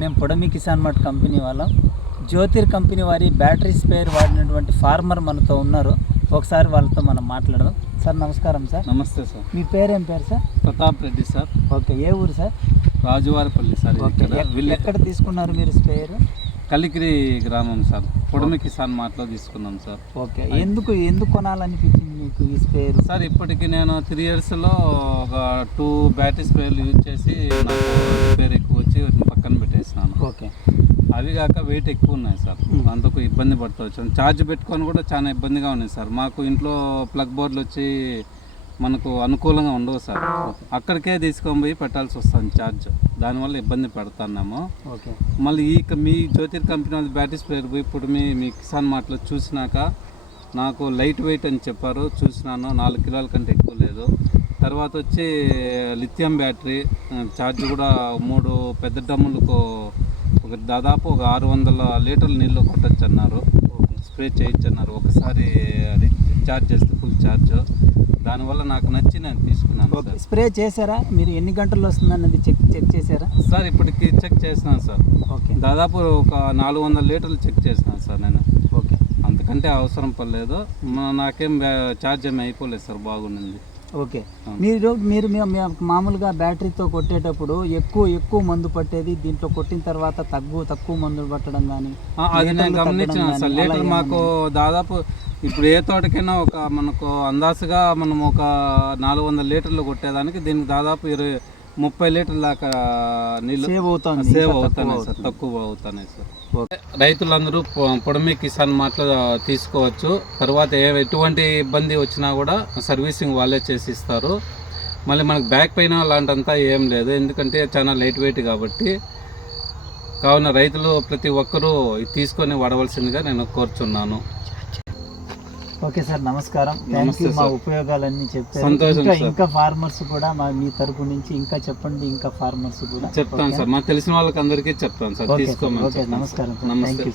మేము పొడమి Kisan mart company వాళ్ళం. Jyotir company వారి బ్యాటరీ స్పేర్ వాడినటువంటి ఫార్మర్ మనతో ఉన్నారు. ఒకసారి వాళ్ళతో మనం మాట్లాడదాం. సార్ నమస్కారం సార్. నమస్తే సార్. మీ పేరేం పేరు sir? Pratap Reddy sir. Okay, ఏ ఊరు సార్? రాజువారిపల్లి సార్. ఎక్కడ తీసుకున్నారు మీరు స్పేర్? కలికిరి గ్రామం సార్. పొడమి కిసాన్ మార్ట్లో తీసుకున్నాం సార్. ఓకే, ఎందుకు కొనాలనిపించింది మీకు ఈ స్పేర్? సార్ ఇప్పటికి నేను 3 yearsలో ఒక 2 బ్యాటరీ స్పేర్లు యూజ్ చేసి నాకు స్పేర్ ఎక్కువ వచ్చి పక్కన పెట్టేసినాను. ఓకే, అవి కాక వెయిట్ ఎక్కువ ఉన్నాయి సార్. అందుకు ఇబ్బంది పడుతూ వచ్చాను. ఛార్జ్ పెట్టుకొని కూడా చాలా ఇబ్బందిగా ఉన్నాయి సార్. మాకు ఇంట్లో ప్లగ్ బోర్డులు వచ్చి మనకు అనుకూలంగా ఉండవు సార్. అక్కడికే తీసుకొని పోయి పెట్టాల్సి వస్తుంది ఛార్జ్. దానివల్ల ఇబ్బంది పడుతున్నాము. ఓకే, మళ్ళీ మీ జ్యోతిర్ కంపెనీ వాళ్ళ బ్యాటరీ స్పేర్ ఇప్పుడు మీ కిసాన్ మార్ట్లో చూసినాక నాకు లైట్ వెయిట్ అని చెప్పారు. చూసినాను, 4 కిలోల కంటే ఎక్కువ లేదు. తర్వాత వచ్చి లిథియం బ్యాటరీ, ఛార్జ్ కూడా 3 పెద్ద డ్రమ్ములకు దాదాపు ఒక 600 లీటర్ల నీళ్ళు కొట్టచ్చు అన్నారు. స్ప్రే చేయొచ్చు అన్నారు ఒకసారి ఛార్జ్ చేస్తే ఫుల్ ఛార్జ్. దానివల్ల నాకు నచ్చి నేను తీసుకున్నాను సార్. స్ప్రే చేశారా మీరు? ఎన్ని గంటలు వస్తుంది అన్నది చెక్ చేశారా సార్? ఇప్పటికి చెక్ చేసినాను సార్. ఓకే, దాదాపు ఒక 400 లీటర్లు చెక్ చేసినాను సార్ నేను. ఓకే, అంతకంటే అవసరం పడలేదు. నాకేం ఛార్జ్ ఏమి అయిపోలేదు సార్, బాగుంది. ఓకే, మీరు మామూలుగా బ్యాటరీతో కొట్టేటప్పుడు ఎక్కువ మందు పట్టేది, దీంట్లో కొట్టిన తర్వాత తక్కువ మందు పట్టడం కానీ అది నేను గమనించిన సార్. లీటర్ మాకు దాదాపు ఇప్పుడు ఏ తోటకైనా మనకు అందాసుగా మనం ఒక 400 లీటర్లు కొట్టేదానికి దీనికి దాదాపు 30 లీటర్ల దాకా నీళ్ళు సేవ్ అవుతున్నాయి సార్, తక్కువ అవుతున్నాయి సార్. రైతులందరూ పొడమి కిసాన్ మార్ట్లో తీసుకోవచ్చు. తర్వాత ఎటువంటి ఇబ్బంది వచ్చినా కూడా సర్వీసింగ్ వాళ్ళే చేసి ఇస్తారు. మళ్ళీ మనకు బ్యాక్ పెయిన్ అలాంటింతా ఏం లేదు, ఎందుకంటే చాలా లైట్ వెయిట్ కాబట్టి. కావున రైతులు ప్రతి ఒక్కరూ తీసుకొని వాడవలసిందిగా నేను కోరుచున్నాను. ఓకే సార్, నమస్కారం. Thank you. మా ఉపయోగాలన్నీ సంతోషం. ఇంకా ఫార్మర్స్ కూడా మీ తరపు నుంచి ఇంకా చెప్పండి. ఇంకా ఫార్మర్స్ కూడా చెప్తాను సార్. మాకు తెలిసిన వాళ్ళకి అందరికీ చెప్తాను సార్. తీసుకోమని. ఓకే, నమస్కారం. నమస్తే.